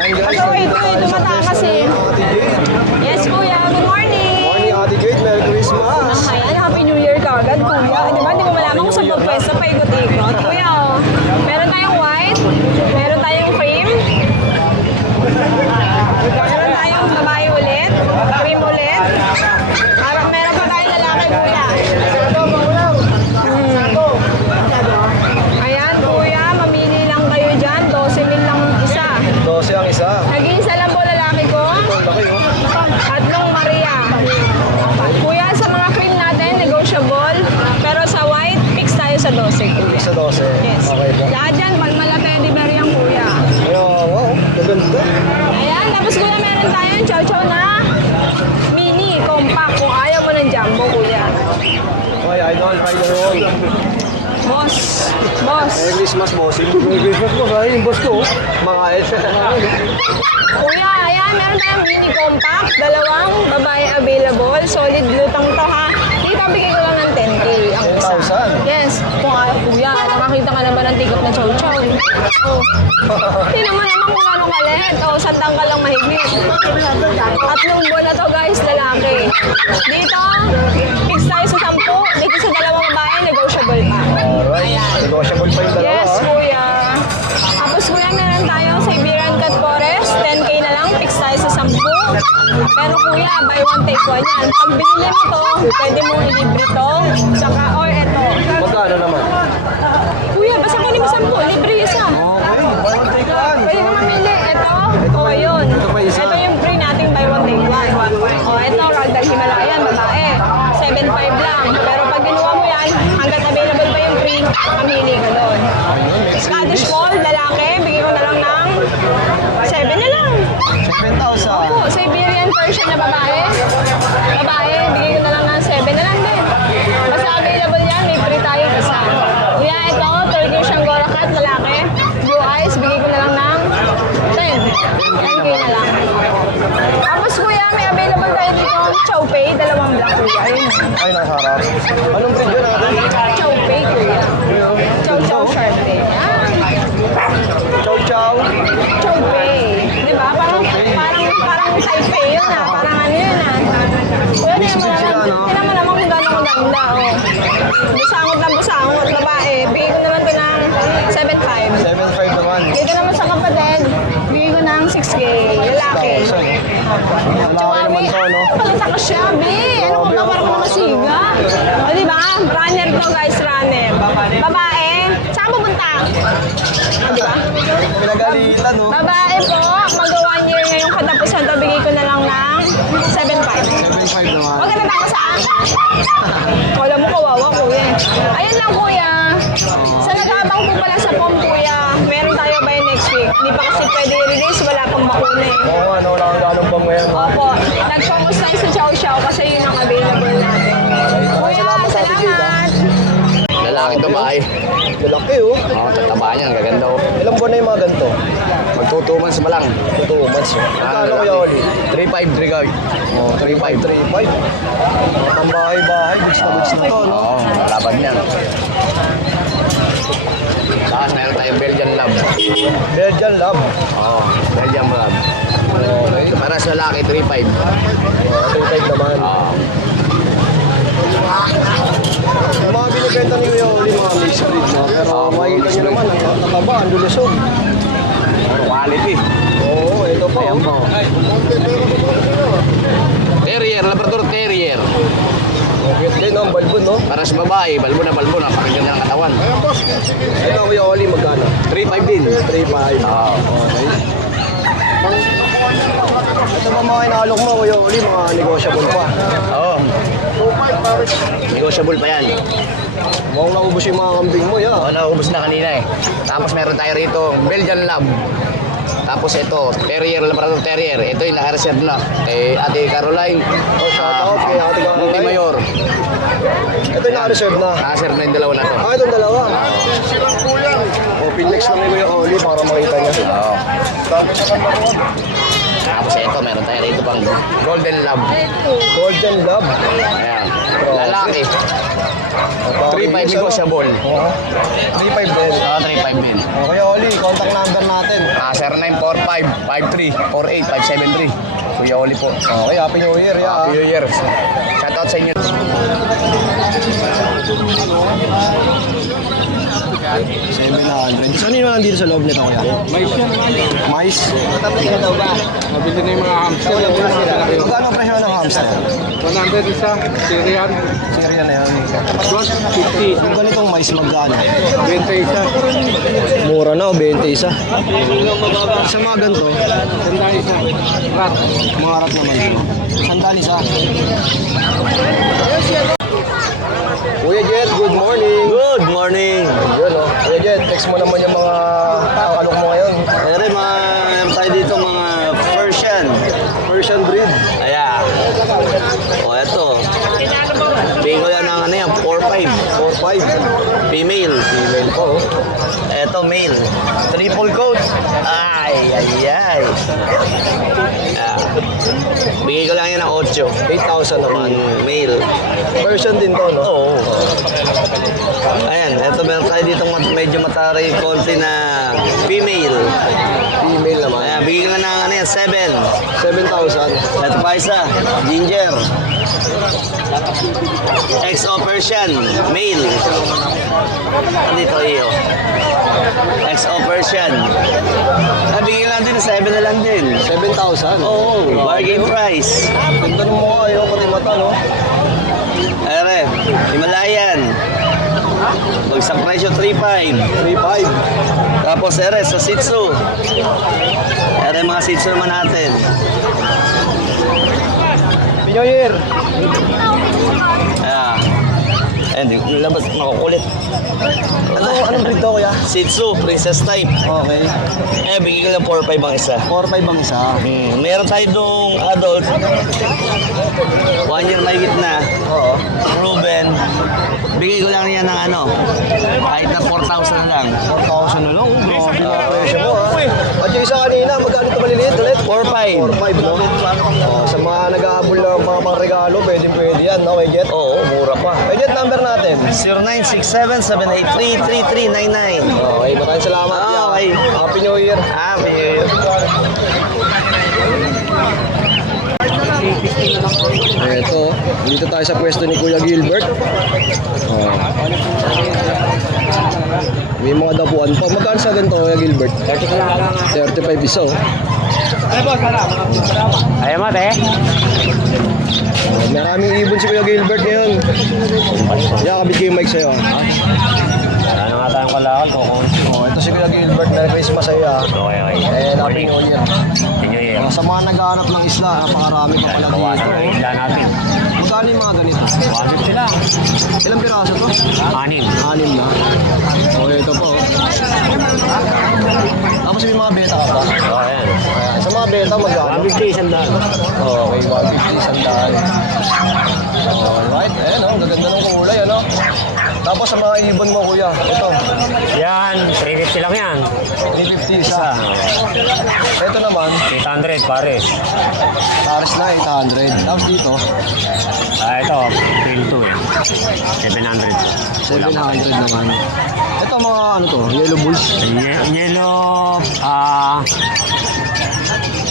Ayan guys. So, ito matakas eh. Yes, kuya. Good morning. Morning, Ate Jade. Merry Christmas. Ayan, Happy New Year ka agad, kuya. Di ba? Di mo malaman kung saan magpwesto pa ikot-ikot. Kuya, oh. Meron tayong white. Meron tayong cream. Meron tayong babae ulit. Cream ulit. Meron pa tayong lalaki, kuya. Ayan, kuya. Mamili lang kayo dyan. 12,000 lang isa. 12 ang isa. Nag-iisa lang po lalaki ko. Laki oh. Tatlong Maria. Kuya, sa mga cream natin, negotiable. Pero sa white, fix tayo sa 12, kuya. Sa 12. Yes. Okay po. Lahat yan, malmala teddy bear yan, kuya. Ayan, wow. Maganda. Ayan, tapos kuya, meron tayong chow-chow na mini, compact. Kung ayaw mo ng jumbo, kuya. Okay, idol. Idol. Boss. Boss. Merry Christmas, bossing. Merry Christmas, boss. Ay, yung boss ko. Mga Kuya, ayan, meron tayong mini compact. Dalawang babae available. Solid lutang to, ha? Dito, bigay ko lang ng 10K ang isa. 10,000? Yes. Kung ayaw, kuya, nakakita ka naman ng tikot na chow-chow. Oh. Tingnan mo naman kung gano'ng kalit. Oh, sandang ka lang mahigit. Tatlong buwan na to, guys, lalaki. Dito, fix tayo sa 10. Dito sa dalawang babae, negotiable pa. Alright. Negotiable pa yung dalawa. Yes, ha? kuya. Tapos kuya, meron tayong Siberian Cat Forest. 10K na lang, fix tayo sa 10. Pero kuya, buy one take one yan. Pag binili mo to, pwede mo ilibre to. Saka, or eto. Magkano naman? Kuya, basta kunin mo 10, libre isa. Okay. Buy one, take one. Pwede mo mamili. Ito, o yun. Ito pa isa. Ito yung free nating buy one take one. O, ito, Ragdoll Himalayan, babae. 7.5 lang. Pero pag ginawa mo yan, hanggat available pa yung free, pamili ka doon. Scottish Fold, lalaki, bigyan ko na lang ng 7 na lang. 7,000. Opo, Siberian Persian na babae. Babae, bigyan ko na lang ng 7 na lang din. Basta available yan, may free tayo isa. Kuya, ito, Turkish Angora Cat, lalaki. Blue eyes, bigyan ko na lang ng 10K na lang. Tapos kuya, may available tayo dito, Chow Pei, dalawang black kuya. Ayun. Ay, nasa harap. Anong breed yun natin? Chow Pei, kuya. Chow Chow Sharp Pei. Chow chow. Chow Pei. Di ba? Parang Taipei yun ah. Parang ano yun ah. Kuya, tingnan mo naman kung gano'ng maganda. Oh. Busangot na busangot, babae. Bigay ko naman ito ng 7.5. 7,500 naman. Dito naman sa kapatid, bigay ko ng 6K. Lalaki. 1,000. Malaki naman to, no? Palita ka siya, be. Ano kung tawar ko masiga? O, di ba? Runner to, guys, runner. Babae, saan pupunta? O, di ba? Pinagalitan, no? Babae po, mag-1 year ngayong katapusan to, bigay ko na lang ng 7.5. 7,500 naman. Huwag ka na tapos ha? Wala mo kawawa, kuya. Ayun lang, kuya. Sa nag-aabang po pala sa form, kuya, meron tayo by next week. Hindi pa kasi pwede i-release, wala pang bakuna eh. Oo, ano, wala kang ganong bang yan. Opo, nag-focus tayo sa Chow Chow kasi yun ang available natin. Kuya, salamat! Lalaki to ba ay? Malaki, oh. Oo, tataba niyan, gaganda oh. Ilang buwan na yung mga ganito? Magto 2 months pa lang. 2 months. Magkano kuya Oli? 3.5, 3 gawin. Oh, 3.5. 3.5. Mga pambahay-bahay, goods na to, no? Oo, malapad niyan. Tapos meron tayong Belgian Lab. Belgian Lab. Oo, Belgian Lab. Okay. Para sa lalaki, 3.5. 3.5 naman. Oo. Yung mga binibenta ni Kuya Oli, mga mixed breed, no? Pero makikita nyo naman, ang tataba, ang lulusog. Quality. Oo, ito pa, Ayan oh. po. Terrier, Labrador Terrier. Cute din, no? Ang balbon, no? Para sa babae, balbo na, pakaganda ng katawan. Ito, Kuya Oli, magkano? 3.5 din. 3.5. Oo. Okay. Ito ba mga inaalok mo, Kuya Oli, mga negotiable pa? Oo. Negotiable pa yan. Mukhang naubos yung mga kambing mo, ya. Oo, naubos na kanina eh. Tapos meron tayo rito, Belgian Lab. Tapos ito, Terrier, Labrador Terrier. Ito yung naka-reserve na. Kay Ate Caroline. Oh, shoutout kay Ate Caroline. Montimayor. Ito yung naka-reserve na. Naka-reserve na yung dalawa na to. Ah, itong dalawa. O, pinlex lang ni Kuya Oli para makita niya. Oo. Tapos ito, meron tayo rito pang Golden Lab. Golden Lab. Ayan. Lalaki. 3.5 negotiable. Oo. 3.5 din. 3.5 din. Okay, Oli, contact number natin. 0945-53-48-573. Kuya Oli po. Okay, Happy New Year, ya. Happy New Year. Shout out sa inyo. 700. Saan yung nandito sa loob nito, kuya? Mais yan. Mais? Mabili na yung mga hamster. Magkano ang presyo ng hamster? 100 isa. Syrian. Syria na yan. 50. Yung ganitong mais magkano? 20 isa. Mura na, 20 isa. Sa mga ganito, Tandaan isa. Rat. mga rat naman ito. Sandaan isa. Kuya Jet, good morning. Good morning. Yun, oh. Kuya Jet, text mo naman yung mga alok mo ngayon. Ere, meron tayo dito mga Persian breed. Ayan. O, eto. Bigyan ko yan ng ano yan, 4-5. 4-5. Female. Female po. Eto, male. Triple coat. Ay. Ayan. Bigyan ko lang yan ng 8. 8,000 naman. Male. Persian din to, no? Oo. Ayan, eto meron tayo dito medyo mataray konti na female. Female naman. Ayan, bigyan ko lang ng ano yan, 7. 7,000. Ito pa isa, ginger. XO Persian, male. Dito iyo. XO Persian. Bigyan lang din, 7 na lang din. 7,000. Oo, bargain price. Ganda ng mukha, yun, pati mata, no? Ere, Himalayan. Bagsak presyo 3.5. 3,500. Tapos ere, sa Shih Tzu. Ere, mga Shih Tzu naman natin. New Year. Ayun, labas, makukulit. Anong breed to, kuya? Shih Tzu, princess type. Okay. Bigyan ko lang 4.5 ang isa. 4,500 ang isa. Meron tayo dong adult. 1 year mahigit na. Oo. Proven. Bigay ko lang yan ng ano. Kahit na 4,000 na lang. 4,000 na lang. Grabe na presyo mo, ha? At yung isa kanina, magkano ito maliliit ulit? 4.5. 4,500, no? Oh, sa mga nag-aabol ng mga pang-regalo, pwede yan, no? Kuya Jet? Oo, mura pa. Kuya Jet, number natin. 0967-783-3399. Okay, maraming salamat. Okay. Happy New Year. Happy New Year. Ito, dito tayo sa pwesto ni Kuya Gilbert. Oh. May mga dapuan pa. Magkano sa ganito, Kuya Gilbert? 35 isa, oh. Ayaw mo, te. Oh, maraming ibon si Kuya Gilbert ngayon. Kabit ko yung mic sa'yo. Ano nga tayong kalakal ko? Oh, ito si Kuya Gilbert. Merry Christmas sa'yo, ha. Okay. And Happy New Year. New Year. Sa mga naghahanap ng isla, napakarami pa pala dito. Oh. Isla natin. Magkano yung mga ganito? 150 lang. Ilang piraso to? 6. 6 na. So, ito po. Tapos may mga beta ka pa. Ayan. Ayan. Sa mga beta, magkano? 150, sandaan. Okay, 150, sandaan. Alright, ayan, oh, gaganda ng kulay, ano? Tapos sa mga ibon mo, kuya, ito, Yan, 350 lang yan. 350 isa. Ito naman, 800, pares. Paris na 800. Tapos dito, Ito, fill 2 eh. 700. 700 naman. Ito mga ano to, yellow bulls. Yellow,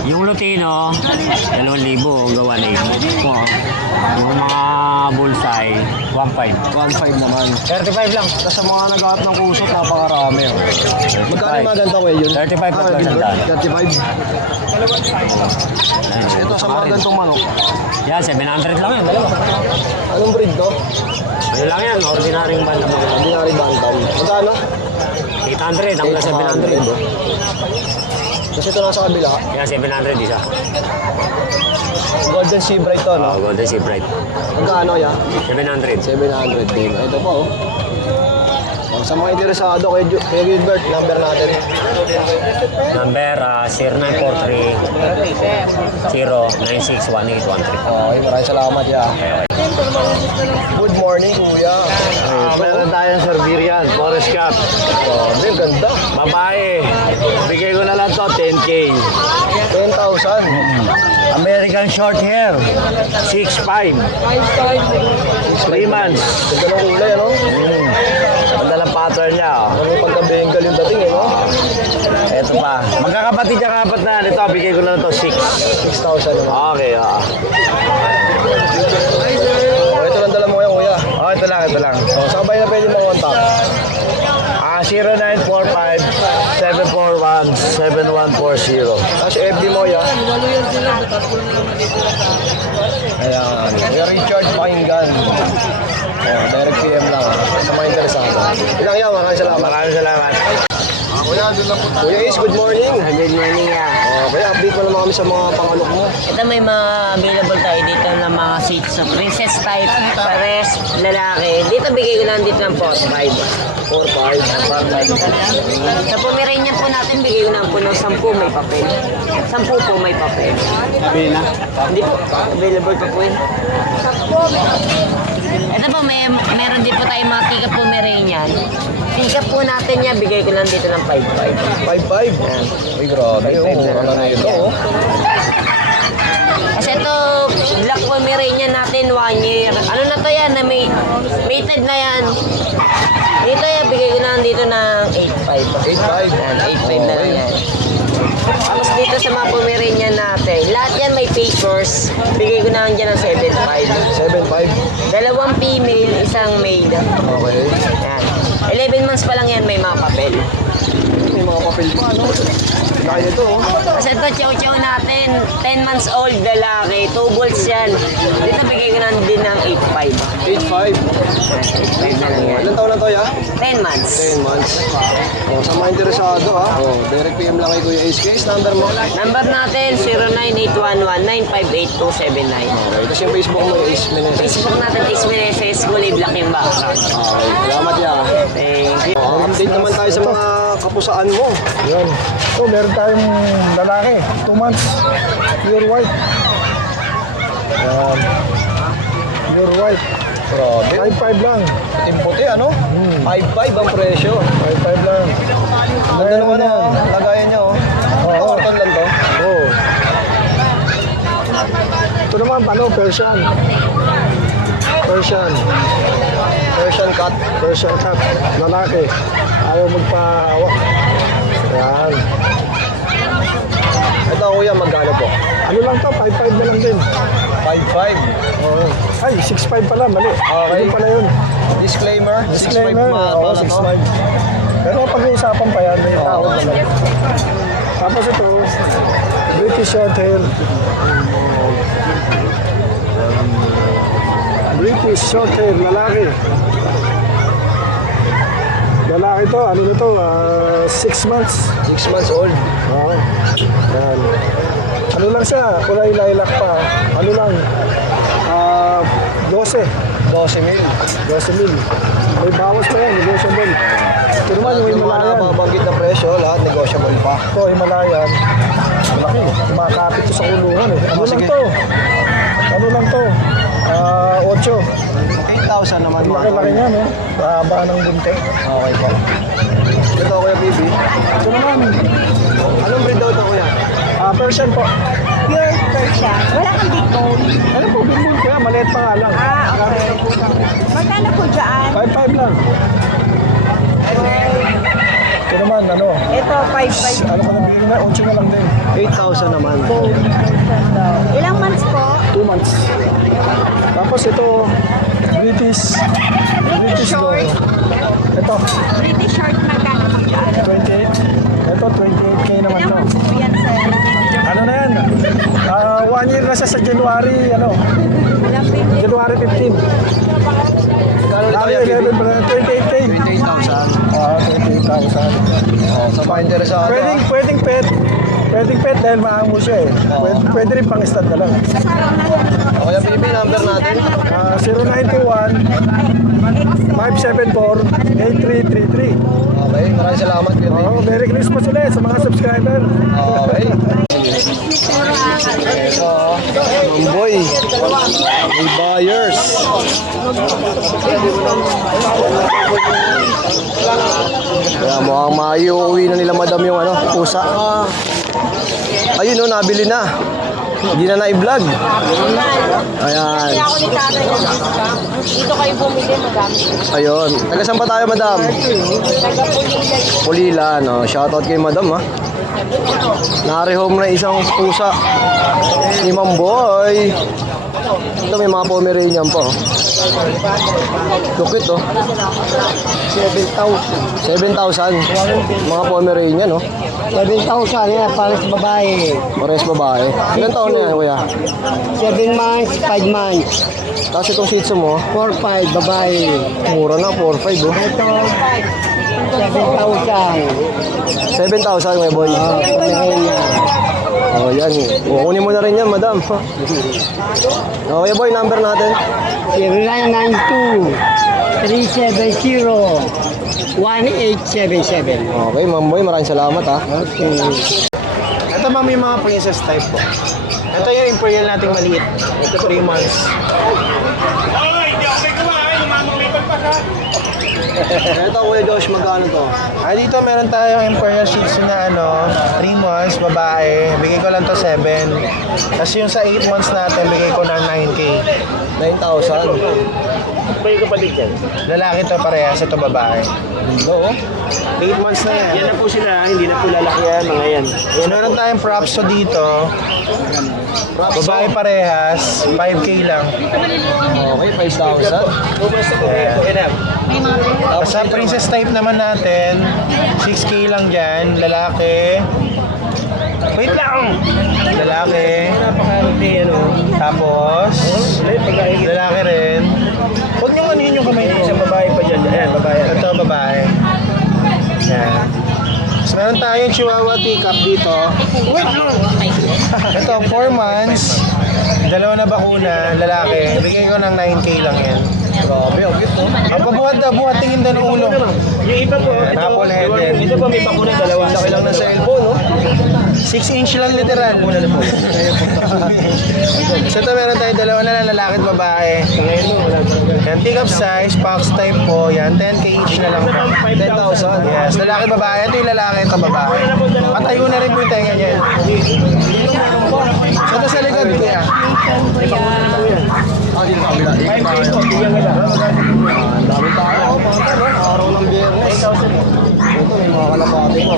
yung Lutino, 2,000 gawa na ito. Wow, Yung mga bullseye, 1.5. 1.5 naman. 35 lang. Tapos sa mga naghahanap ng kusot, napakarami. Oh. Magkano yung mga ganito, kuya, yun? 35 Ah, lang Gilbert, sandaan. 35. Ito sa mga ganitong manok. Yan, 700 lang yan. Dalawa. Anong breed to? Ano lang yan, ordinaryong banda mo. Ordinary bantam. Magkano? 800 hanggang 700. Tapos ito nasa kabila. Yan, 700 isa. Golden Sea Bright to, no? Golden Sea Bright. Magkano ya? 700. 700 din. Ito po, oh. Oh, sa mga interesado kay Gilbert, number natin. Number 0943-0961813. Okay, maraming salamat ya. Good morning, kuya. Meron tayong Siberian, Forest Cat. Oh, din ganda. Babae. Bigay ko na lang to, 10K. 10,000 6,000. American short hair, 6'5". 3 months. Ganda ng kulay, ano? Ganda ng pattern niya. Oh. Ano pagka-Bengal yung dating, eh, no? Ito pa. Magkakapatid niya kapat na. Ito, bigay ko na ito 6. 6,000 naman. Okay, oh. Oh, ito lang dala mo ngayon, kuya. Oh, ito lang, ito lang. Oh, saan ba yun na pwede mag-contact? 0945-741-7140. Si FB mo, kuya. Ayan. Kuya Richard Pakinggan. Oh, direct PM lang, ha? Sa mga interesado. Ilang yan, maraming salamat. Maraming salamat. Kuya Ace, good morning. Good morning ah. Okay, update mo naman kami sa mga pangalok mo. Ito may mga available tayo dito ng mga seats of princess type, pares, lalaki. Dito bigay ko lang dito ng 4-5. 4-5. Sa Pomeranian po natin, bigay ko ng puno 10 may papel. 10 po may papel. Hindi po, available pa po yun. Ito po, meron din po tayo mga tika Pomeranian. Tika po natin yan, bigay ko lang dito ng 5-5. 5-5. Ay, grabe. Oh, mura na ito, oh. Kasi ito, Black Pomeranian natin, 1 year. Ano na to yan, na mated na yan. Dito yan, bigay ko na dito ng 8.5. 8-5. Yan, 8.5 na lang yan. Tapos dito sa mga Pomeranian natin, lahat yan may papers. Bigay ko na lang dyan ng 7.5. 7-5. 2 female, isang maid. Okay. Yan. 11 months pa lang yan, may mga papel. May mga papel pa, ano? Kaya ito, oh. Kasi ito, chow-chow natin, 10 months old, lalaki, 2 volts yan. Dito bigay ko na din ng 8.5. 8-5. 8.5 na lang yan. Ilan taon na to, ya? 10 months. 10 months. Oh, sa mga interesado, ha? Oh, direct PM lang kay Kuya Ace. Case number mo. Number natin, 09811-958-279. Okay, tapos yung Facebook mo, Ace Meneses. Facebook natin, Ace Meneses, kulay black yung background. Okay, salamat, ya. Thank you. Oh, update naman tayo sa mga kapusaan mo. Yun. So, meron tayong lalaki. 2 months. Pure white. Yan. Pure white. Grabe. 5'5 lang. Imputi, ano? 5-5 ang presyo. 5'5 lang. Ganda naman, oh. Lagayan niya, oh. Oo. Karton lang to. Oo. Ito naman, Persian. Persian. Persian cut. Persian cat. Lalaki. Ayaw magpahawak. Yan. Ito, kuya, magkano po? Ano lang to? 5'5 na lang din. 5-5. Oo. Ay, 6'5 pala. Mali. Okay. Yun pala yun. Disclaimer. 6'5 Disclaimer. mga Oo, to na to. 6'5. Pero pag-uusapan pa yan, may tao pa lang. Tapos ito, British short hair. British short hair, lalaki. Lalaki to, ano nito, 6 months. 6 months old. Oo. Yan. Ano lang siya, kulay lilac pa. Ano lang, 12. 12 mil. 12 mil. May bawas pa yan, negotiable. Ito naman yung Yung mga Himalayan. nababanggit na presyo, lahat negotiable pa. Ito, Himalayan. Malaki. Kumakapit to sa kulungan eh. Ano lang sige. to? Ano lang to? 8. 8,000 naman mga Laki-laki niya, no? Mahaba ng bunte. Okay po. Ito, Kuya Bibi. Ito naman, Anong breed daw ito, Kuya? Persian po. Pure Persian. Wala kang big bone. Ano po, bimbul ko yan. Maliit pa nga lang. Okay. Magkano po dyan? 5'5 lang. Ito naman, ano? Ito, 5.5. Ano ka nabili na? 8 na lang din. 8,000 naman. Ilang months po? 2 months. Tapos ito, British short. Dog. Ito, British short, magkano po dyan? 28. Ito, 28K naman Ilang to. months po yan, sir? Ano na yan? 1 year na siya sa January, Ilang feet? January 15. Kano ito, Lagi Kuya Bibi? 11, 28K. 28,000. 28,000. Oh, sa mga interesado. Pwedeng pet. Pwedeng pet dahil maango siya eh. Pwede rin pang stud na lang. Kuya Bibi, number natin. 0921-574-8333. Okay, maraming salamat, Kuya Bibi. Merry Christmas ulit sa mga subscriber. Okay. Ito, Mamboy. May buyers. Kaya mukhang maiuwi na nila madam yung ano, pusa. Ayun o, nabili na. Hindi na na-vlog. Ayan. Kaya ako ni tatay na dito kayo bumili, madami. Ayun. Taga saan pa tayo, madam? Taga-Pulilan. Pulilan. Oh. Shoutout kay madam, ha. Nari-home na isang pusa. Ni Mamboy. Ito may mga Pomeranian po. Lukit, oh. 7,000. Mga Pomeranian, oh. 7,000 yan, para sa babae. Pares babae. Ilan taon na yan, kuya? 7 months, 5 months. Tapos itong shih tzu mo, 4-5, babae. mura na, 4,500, oh. Ito, 7,000. 7,000, kuya boy. Oh, yan. Kukunin mo na rin yan, madam. Okay, boy, number natin. 0992-370-1877. Okay, ma'am boy, maraming salamat, ha. Okay. Ito ma'am yung mga princess type po. Ito yung imperial nating maliit. Ito 3 months. Ito, kuya Josh, magkano to? Dito meron tayong imperial shih tzu na 3 months, babae. Bigay ko lang to 7. Tapos yung sa 8 months natin, bigay ko na 9K. 9,000. Lalaki to parehas, ito babae. Oo. 8 months na yan. Yan na po sila, hindi na po lalaki yan, mga yan. So, meron tayong propso dito. Babae parehas, 5K lang. Okay, 5,000. Tapos sa princess type naman natin, 6K lang dyan, lalaki. Wait lang! Lalaki. Tapos, lalaki rin. Huwag nyo ano yun yung kamay ko. Isang babae pa dyan. Ayan, babae. Ito, babae. Yan. Tapos meron tayong Chihuahua teacup dito. Ito, 4 months. 2 na bakuna, lalaki. Bigay ko ng 9K lang yan. Grabe, ang cute, no? Buhat tingin daw ng ulo. Yung iba po, ito, Apple headed. ito po may bakuna, dalawa. Laki lang ng cellphone, no? 6-inch lang literal. So ito meron tayo 2 na lang, lalaki at babae. Yan, teacup size, box type po. Yan, 10K each na lang po. 10,000. Yes, lalaki babae. Ito yung lalaki, ito babae. Patayo na rin po yung tenga niya. So ito sa likod, kuya. Ah, dito sa kabila. Ang dami tayo, oh. Pangka, no? Araw ng Biyernes. Ito, may mga kalapati ko.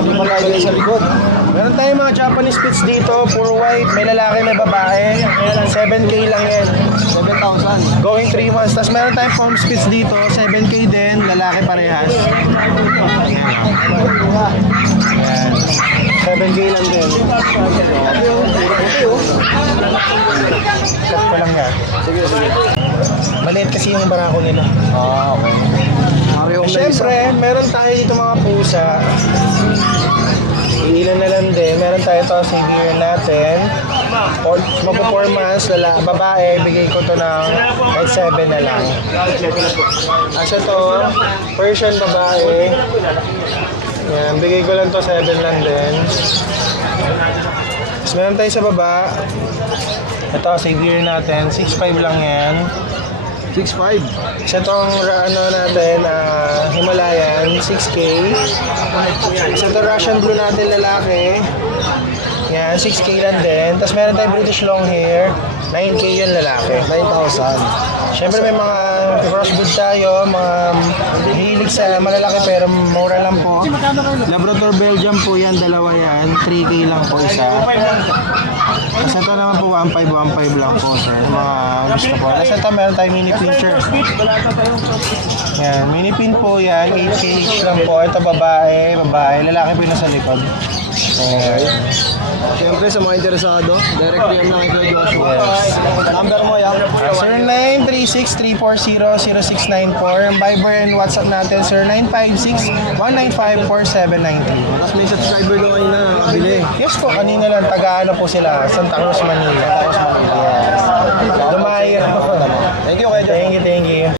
Hindi pa lagi sa likod. Meron tayong mga Japanese Spitz dito, puro white, may lalaki, may babae. 7K lang yan. 7,000. Going 3 months. Tapos meron tayong foam Spitz dito, 7K din, lalaki parehas. Yan. 7K lang din. Set ko lang yan. Sige, sige. Maliit kasi yung barako nila. Ah, okay. Mario, Siyempre, meron tayo dito mga pusa. Ilan na lang din. Meron tayo ito sa beer natin. Magpo-4 months, babae, bigay ko to ng kahit 7 na lang. Asa to, Persian babae. Yan, bigay ko lang to 7 lang din. Tapos meron tayo sa baba. Ito, sa beer natin, 6'5 lang yan. 6'5". Isa itong ano natin, Himalayan, 6K. Isa itong Russian Blue natin, lalaki. Yan, 6K lang din. Tapos meron tayong British long hair, 9K yun lalaki. 9,000. Siyempre may mga crossbreed tayo, mga hilig sa malalaki pero mura lang po. Labrador Belgium po yan, dalawa yan. 3K lang po isa. Tapos ito naman po 1.5 lang po sir. Mga gusto po. Tapos ito meron tayong mini pincher. Yan, mini pin po yan. 8K each lang po. Ito babae, lalaki po yung nasa likod. Okay. Siyempre, sa mga interesado, direct PM lang kay Joshua. Number mo yan. 0936-340-0694. Viber and WhatsApp natin, 0956-195-4793. Tapos may subscriber doon kayo na nakabili. Yes po, kanina lang, taga-ano po sila, Santa Cruz, Manila. Yes. Dumayo. Thank you, kay Joshua. Thank you.